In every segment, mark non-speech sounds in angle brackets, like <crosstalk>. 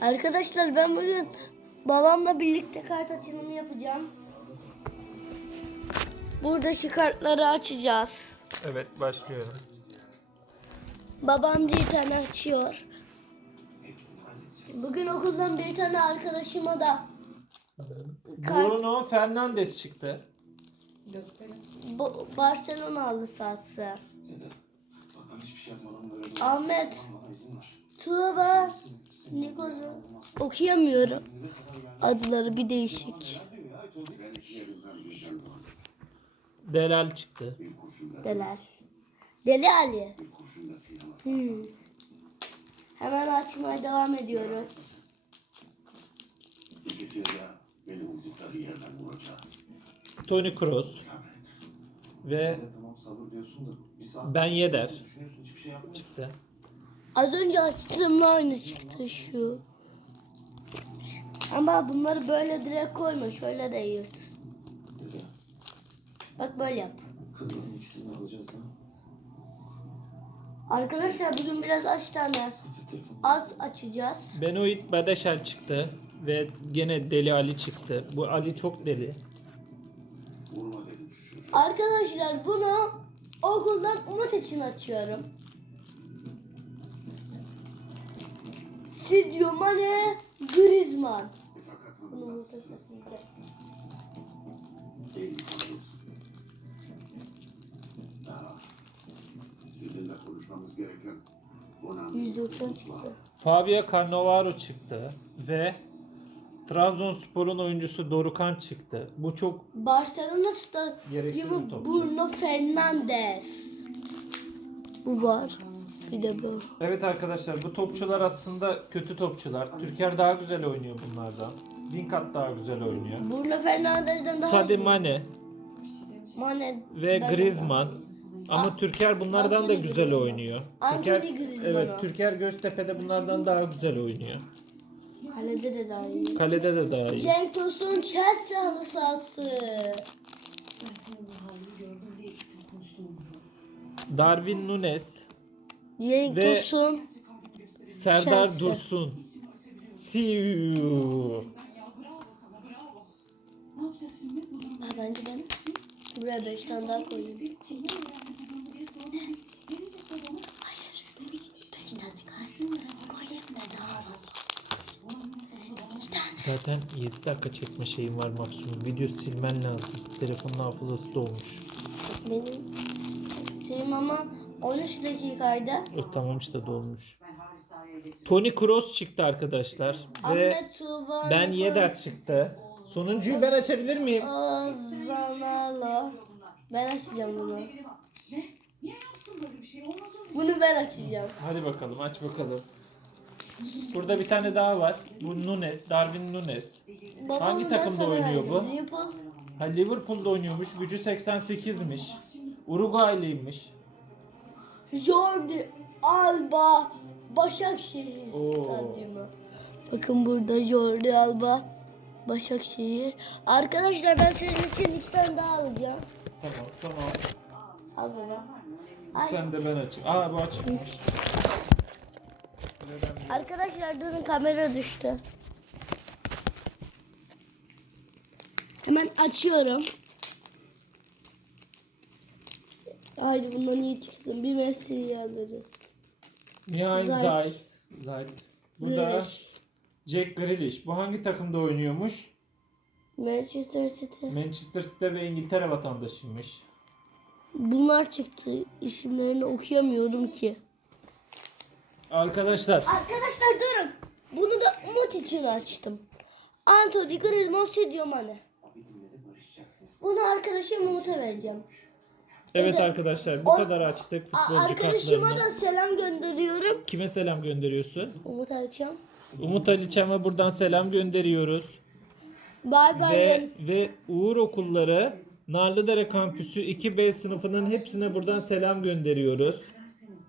Arkadaşlar ben bugün babamla birlikte kart açılımı yapacağım. Buradaki kartları açacağız. Evet başlıyorum. Babam bir tane açıyor. Bugün okuldan bir tane arkadaşıma da kart Bruno Fernandes çıktı. Bu- Barcelona halı sahası. Ahmet. Tuğba, Nikola. Okuyamıyorum. Adları bir değişik. Delal çıktı. Delal. Deli Ali. Hmm. Hemen açmaya devam ediyoruz. İkisini de beni vurdukları yerden vuracağız. Toni Kroos ve Ben yapmıyorsun. çıktı. Az önce açtığımla aynı çıktı şu. Ama bunları böyle direkt koyma. Şöyle de yırt. Dede Bak böyle yap. kızların ikisini alacağız ha. Arkadaşlar bugün biraz aç tane at açacağız. Benoit Badeşel çıktı. Ve gene Deli Ali çıktı. Bu Ali çok deli. Vurma dedim şu çocuğu. Arkadaşlar bunu okuldan umut için açıyorum. Sadio Mane, Griezmann. Fakat Bunu sizinle konuşmamız gereken önemli 190 husus var. çıktı. Fabio Cannavaro çıktı. Ve Trabzonspor'un oyuncusu Dorukan çıktı. Bu çok Barcelona stadyumu Gereksiz bir topçu. Bruno Fernandes. Bu var. Bir de bu. Evet arkadaşlar bu topçular aslında kötü topçular. Türker daha güzel oynuyor bunlardan. Bin kat daha güzel oynuyor. Bruno Fernandes'den daha Sadio. Mane Mane ve Griezmann. Ama Türker bunlardan da Anthony güzel Griezmann. oynuyor. Anthony Türker, Griezmann evet. Türker Göztepe'de bunlardan daha güzel oynuyor. Kalede de daha iyi. Kalede de daha iyi. Cenk Tosun Chelsea halı sahası. Darwin Nunes, Cenk Ve- Tosun. Serdar Chelsea. Dursun. Siu. Ha, bence ben buraya 5 tane daha koyayım. Hayır. 5 tane koyayım da daha fazla. Zaten 7 dakika çekme şeyim var maksimum. Video silmen lazım. Telefonun hafızası dolmuş. Benim şeyim ama 13 dakikaydı. E, tamam işte dolmuş. Toni Kroos çıktı arkadaşlar. Ve Ahmet Tuğba. Ben Nikola çıktı. Sonuncuyu ben açabilir miyim? Zanalo. Ben açacağım bunu. Bunu ben açacağım. Hadi bakalım aç bakalım. Burada bir tane daha var. Bu Nunes, Darwin Nunes. Hangi ben takımda sana oynuyor verdim. bu? Liverpool. Ha Liverpool'da oynuyormuş. Gücü 88'miş. Uruguaylıymış. Jordi Alba Başakşehir Oo. Stadyumu. Bakın burada Jordi Alba Başakşehir. Arkadaşlar ben senin için iki tane daha alacağım. Tamam tamam. Al baba. Ay. Sen de ben açayım. Aa bu açıkmış. Arkadaşlar durun kamera düştü. Hemen açıyorum. Haydi bundan iyi çıksın. Bir Messi'yi alırız. Nihayet Zayt. Zayt. Zayt. Bu da Grealish. Jack Grealish. Bu hangi takımda oynuyormuş? Manchester City. Manchester City ve İngiltere vatandaşıymış. Bunlar çıktı. İsimlerini okuyamıyorum ki. Arkadaşlar Arkadaşlar durun. Bunu da Umut için açtım. Anthony Griezmann, Sadio Mane. Bunu arkadaşım Umut'a vereceğim. Evet Evet. arkadaşlar bu O- kadar açtık futbolcu arkadaşıma kartlarını. da selam gönderiyorum. Kime selam gönderiyorsun? Umut açacağım. Umut Ali Çam'a buradan selam gönderiyoruz. Bay bay. Ve ve Uğur Okulları Narlıdere Kampüsü 2B sınıfının hepsine buradan selam gönderiyoruz.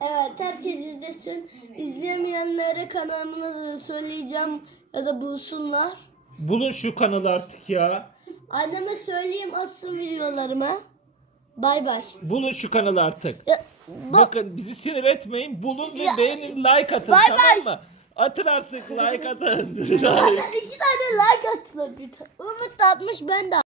Evet herkes izlesin. İzleyemeyenlere kanalımı da söyleyeceğim ya da bulsunlar. Bulun şu kanalı artık ya. Anneme söyleyeyim atsın videolarımı. Bay bay. Bulun şu kanalı artık. Ya, bak Bakın bizi sinir etmeyin. Bulun ve Ya- beğenin, like atın Bay tamam mı? Atın artık like <laughs> atın. <laughs> Zaten iki tane like. Umut da atmış ben de